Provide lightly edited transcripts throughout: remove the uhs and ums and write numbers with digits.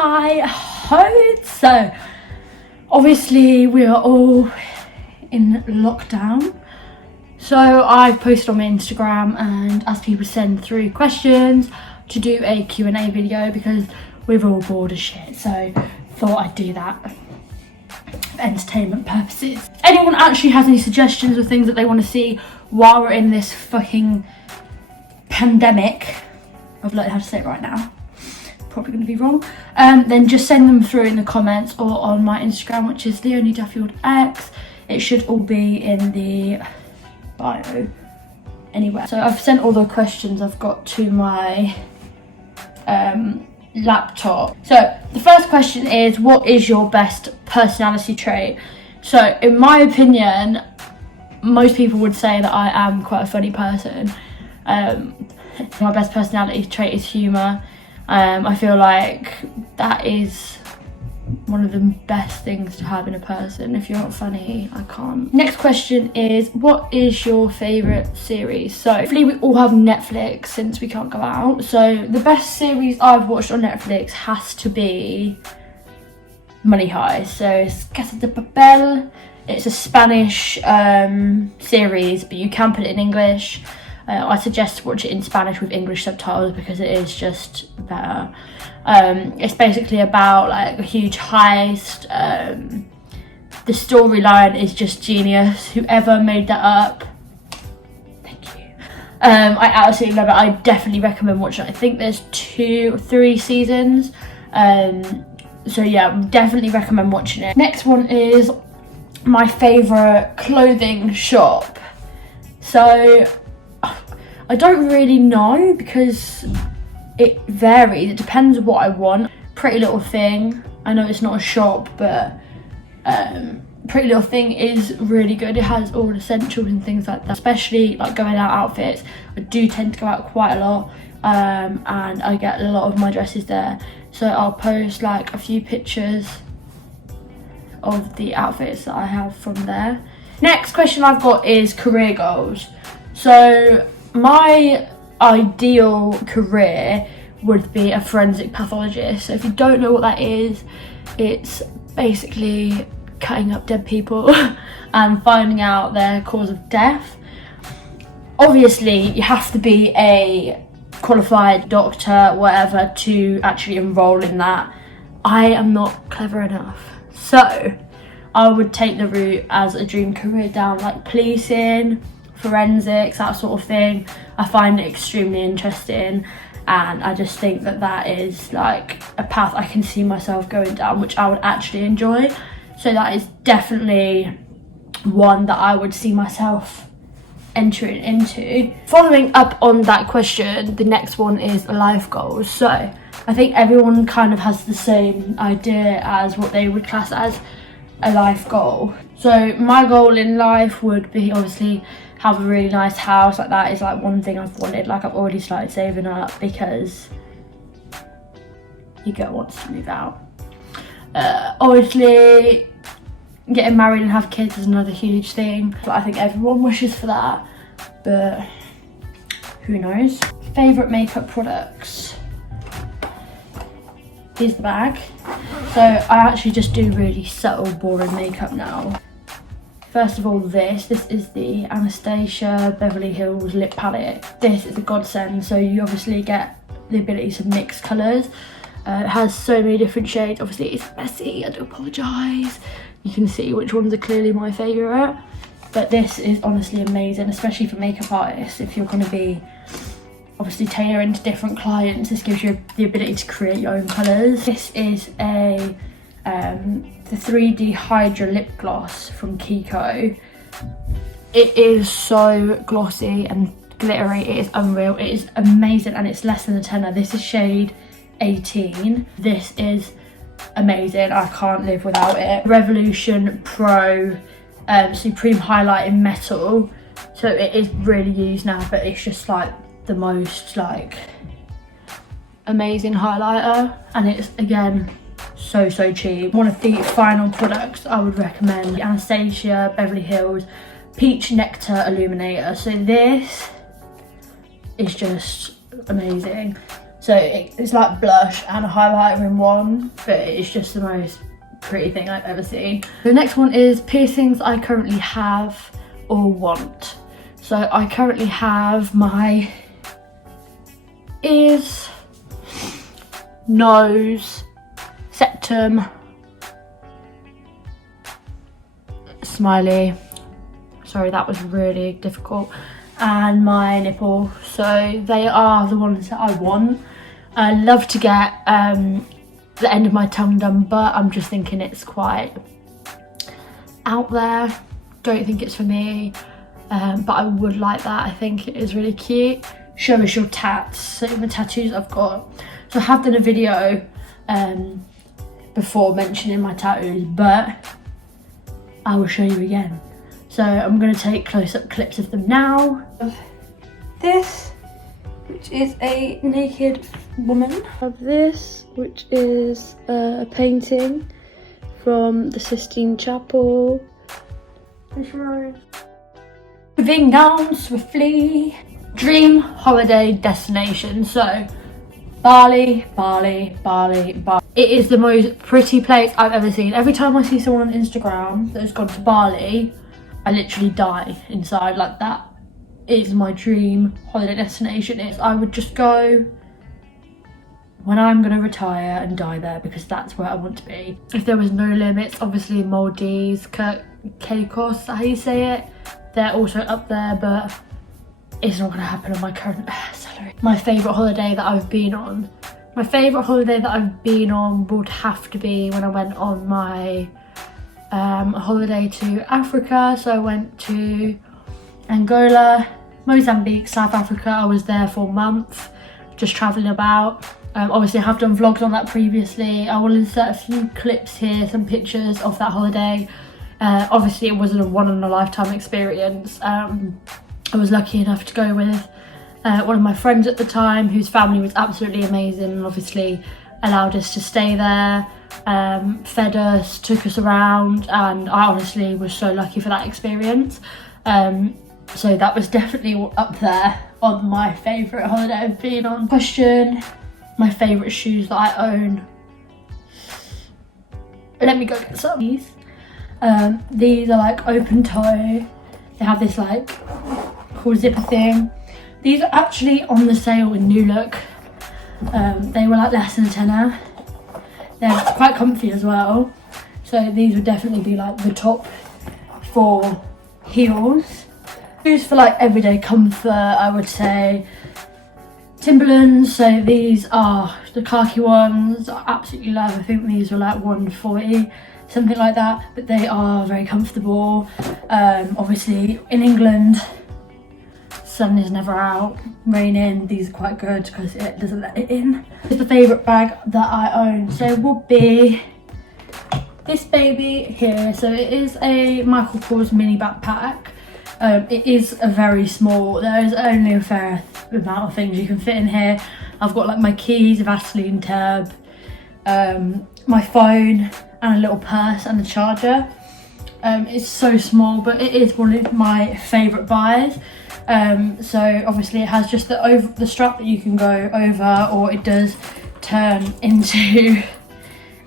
Hi ho! So obviously we are all in lockdown, so I've posted on my Instagram and asked people to send through questions to do a Q&A video because we're all bored as shit, so thought I'd do that for entertainment purposes. Anyone actually has any suggestions of things that they want to see while we're in this fucking pandemic, I've learned how to say it right now, probably going to be wrong, then just send them through in the comments or on my Instagram, which is Leonie Duffield X. It should all be in the bio anywhere. So I've sent all the questions I've got to my laptop. So the first question is, what is your best personality trait? So in my opinion, most people would say that I am quite a funny person. My best personality trait is humour. I feel like that is one of the best things to have in a person. If you're not funny, I can't. Next question is, what is your favourite series? So hopefully we all have Netflix since we can't go out. So the best series I've watched on Netflix has to be Money Heist. So it's Casa de Papel. It's a Spanish series, but you can put it in English. I suggest to watch it in Spanish with English subtitles because it is just better. It's basically about like a huge heist. The storyline is just genius. Whoever made that up, thank you. I absolutely love it. I definitely recommend watching it. I think there's 2-3 seasons. So yeah, definitely recommend watching it. Next one is my favourite clothing shop. So I don't really know because it varies. It depends on what I want. Pretty Little Thing, I know it's not a shop, but Pretty Little Thing is really good. It has all essentials and things like that, especially like going out outfits. I do tend to go out quite a lot, and I get a lot of my dresses there. So I'll post like a few pictures of the outfits that I have from there. Next question I've got is career goals. So my ideal career would be a forensic pathologist. So if you don't know what that is, it's basically cutting up dead people and finding out their cause of death. Obviously you have to be a qualified doctor, whatever, to actually enroll in that. I am not clever enough, so I would take the route as a dream career down like policing, forensics, that sort of thing. I find it extremely interesting, and I just think that that is like a path I can see myself going down, which I would actually enjoy. So that is definitely one that I would see myself entering into. Following up on that question, the next one is life goals. So I think everyone kind of has the same idea as what they would class as a life goal. So my goal in life would be obviously have a really nice house. Like that is like one thing I've wanted. Like I've already started saving up because your girl wants to move out. Obviously getting married and have kids is another huge thing. But I think everyone wishes for that, but who knows. Favourite makeup products. Here's the bag. So I actually just do really subtle, boring makeup now. First of all, this is the Anastasia Beverly Hills lip palette. This is a godsend, so you obviously get the ability to mix colours. It has so many different shades. Obviously it's messy, I do apologise. You can see which ones are clearly my favourite. But this is honestly amazing, especially for makeup artists. If you're going to be obviously tailoring to different clients, this gives you the ability to create your own colours. This is a the 3D Hydra lip gloss from Kiko. It is so glossy and glittery, it is unreal, it is amazing, and it's less than a tenner. This is shade 18. This is amazing, I can't live without it. Revolution Pro Supreme Highlight in Metal. So it is really used now, but it's just like the most like amazing highlighter, and it's again so cheap. One of the final products I would recommend, the Anastasia Beverly Hills Peach Nectar Illuminator. So this is just amazing. So it's like blush and a highlighter in one, but it's just the most pretty thing I've ever seen. The next one is piercings I currently have or want. So I currently have my ears, nose, septum, smiley, sorry that was really difficult, and my nipple. So they are the ones that I want. I love to get the end of my tongue done, but I'm just thinking it's quite out there. Don't think it's for me, but I would like that. I think it is really cute. Show us your tats, so the tattoos I've got. So I have done a video before mentioning my tattoos, but I will show you again. So I'm going to take close-up clips of them now. This, which is a naked woman. I have this, which is a painting from the Sistine Chapel. Moving down swiftly. Dream holiday destination. So Bali, Bali, Bali, Bali. It is the most pretty place I've ever seen. Every time I see someone on Instagram that has gone to Bali, I literally die inside. Like, that is my dream holiday destination. I would just go when I'm gonna retire and die there, because that's where I want to be. If there was no limits, obviously Maldives, Caicos, is that how you say it? They're also up there, but it's not gonna happen on my current salary. My favourite holiday that I've been on. My favourite holiday that I've been on would have to be when I went on my holiday to Africa. So I went to Angola, Mozambique, South Africa. I was there for a month, just travelling about. Obviously I have done vlogs on that previously. I will insert a few clips here, some pictures of that holiday. Obviously it wasn't a one-in-a-lifetime experience. I was lucky enough to go with one of my friends at the time, whose family was absolutely amazing and obviously allowed us to stay there, fed us, took us around, and I honestly was so lucky for that experience. So that was definitely up there on my favourite holiday I've been on. Question, my favourite shoes that I own. Let me go get some. These are like open toe. They have this like cool zipper thing. These are actually on the sale in New Look. They were like less than a tenner. They're quite comfy as well. So these would definitely be like the top for heels. Shoes for like everyday comfort, I would say Timberlands. So these are the khaki ones. I absolutely love. I think these were like 140, something like that, but they are very comfortable. Obviously in England, sun is never out, raining. These are quite good because it doesn't let it in. The favourite bag that I own, so will be this baby here. So it is a Michael Kors mini backpack. It is a very small, there is only a fair amount of things you can fit in here. I've got like my keys, a Vaseline tub, my phone, and a little purse and a charger. It's so small, but it is one of my favourite buys. So obviously it has just the strap that you can go over, or it does turn into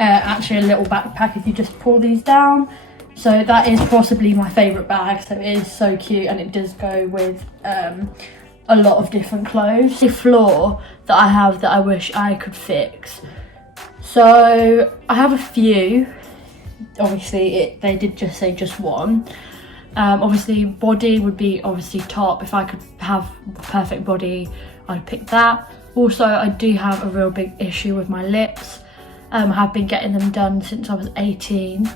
actually a little backpack if you just pull these down. So that is possibly my favourite bag. So it is so cute, and it does go with a lot of different clothes. The flaw that I have that I wish I could fix. So I have a few. Obviously they did just say just one. Obviously body would be obviously top. If I could have a perfect body, I'd pick that. Also, I do have a real big issue with my lips. I have been getting them done since I was 18.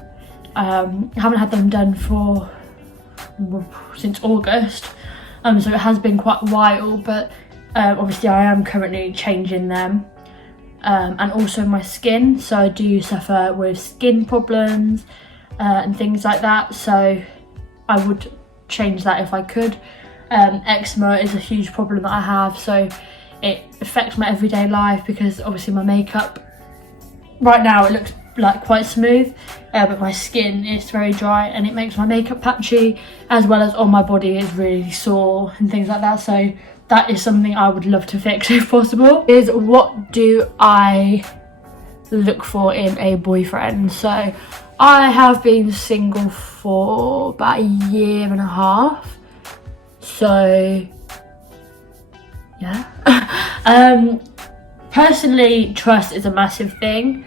I haven't had them done since August, so it has been quite a while, but obviously I am currently changing them. And also my skin, so I do suffer with skin problems and things like that, so I would change that if I could. Eczema is a huge problem that I have, so it affects my everyday life, because obviously my makeup right now, it looks like quite smooth, but my skin is very dry and it makes my makeup patchy, as well as on my body is really sore and things like that. So that is something I would love to fix if possible. Is what do I look for in a boyfriend? So I have been single for about a year and a half, so yeah. Personally, trust is a massive thing.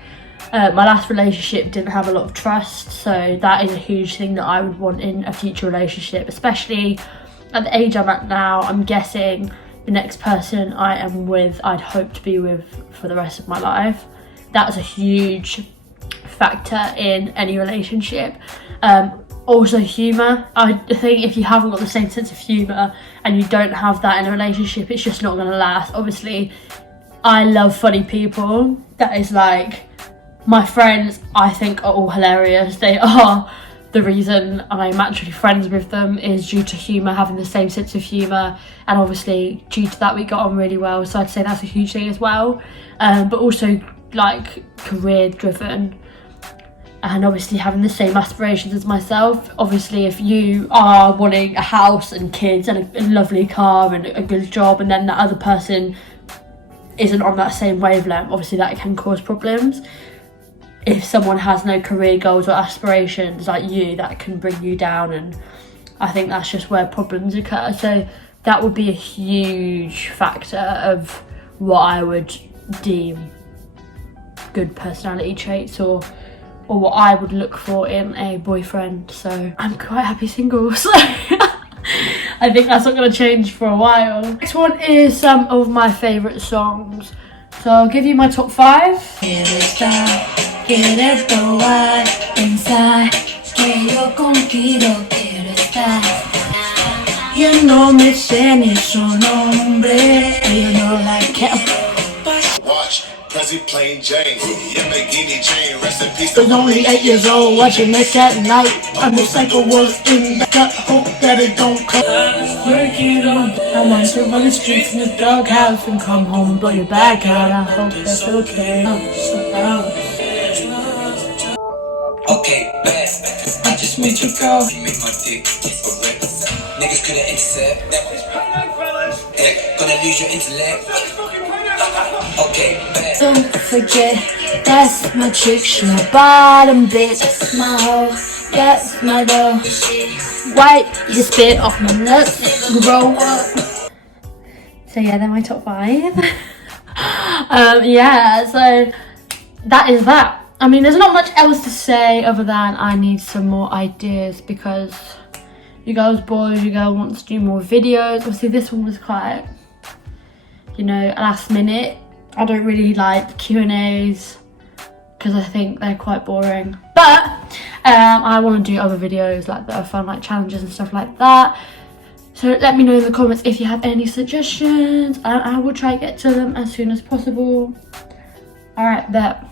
My last relationship didn't have a lot of trust, so that is a huge thing that I would want in a future relationship, especially at the age I'm at now. I'm guessing the next person I am with, I'd hope to be with for the rest of my life. That's a huge factor in any relationship. Also humour. I think if you haven't got the same sense of humour and you don't have that in a relationship, it's just not going to last. Obviously, I love funny people. That is like, my friends I think are all hilarious. They are the reason I'm actually friends with them, is due to humour, having the same sense of humour, and obviously due to that we got on really well, so I'd say that's a huge thing as well. But also like career driven, and obviously having the same aspirations as myself. Obviously if you are wanting a house and kids and a lovely car and a good job, and then that other person isn't on that same wavelength, obviously that can cause problems. If someone has no career goals or aspirations like you, that can bring you down, and I think that's just where problems occur. So that would be a huge factor of what I would deem good personality traits, or what I would look for in a boyfriend. So I'm quite happy single, so I think that's not going to change for a while. Next one is some of my favourite songs. So I'll give you my top 5. You know me sé ni su nombre, you know like watch, Prezi plain Jane, Lamborghini chain, rest in peace. Was only 8 years old, watching it at night. I'm the psycho was in the gut, hope that it don't come. Work it on. I want to run the streets in the doghouse and come home and blow your back out. I hope that's okay. Okay, best. I just made you go. You make my dick for red. Niggas couldn't intercept. Hey, gonna lose your intellect. Okay, best. Don't forget, that's my chick. She my bottom bitch. That's my hoe. That's my dough. Wipe the spit off my nuts. Grow up. So yeah, they're my top 5. Yeah, so that is that. I mean, there's not much else to say other than I need some more ideas, because you girls bored, you girl wants to do more videos. Obviously this one was quite, you know, last minute. I don't really like Q&As because I think they're quite boring. But I want to do other videos like that are fun, like challenges and stuff like that. So let me know in the comments if you have any suggestions, and I will try to get to them as soon as possible. Alright, bet.